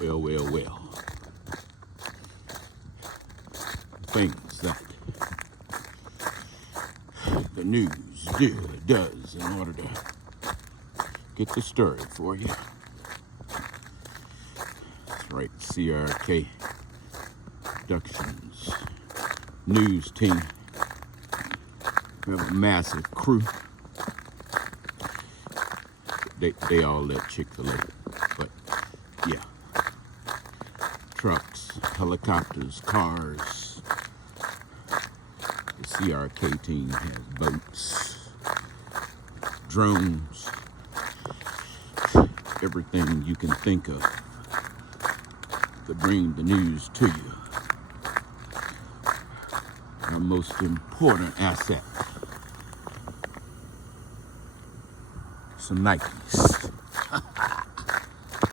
Well. Things that the news does in order to get the story for you. That's right, CRK Productions news team. We have a massive crew. They all at Chick-fil-A, but yeah. Trucks, helicopters, cars. The CRK team has boats, drones, everything you can think of to bring the news to you. Our most important asset, some Nikes.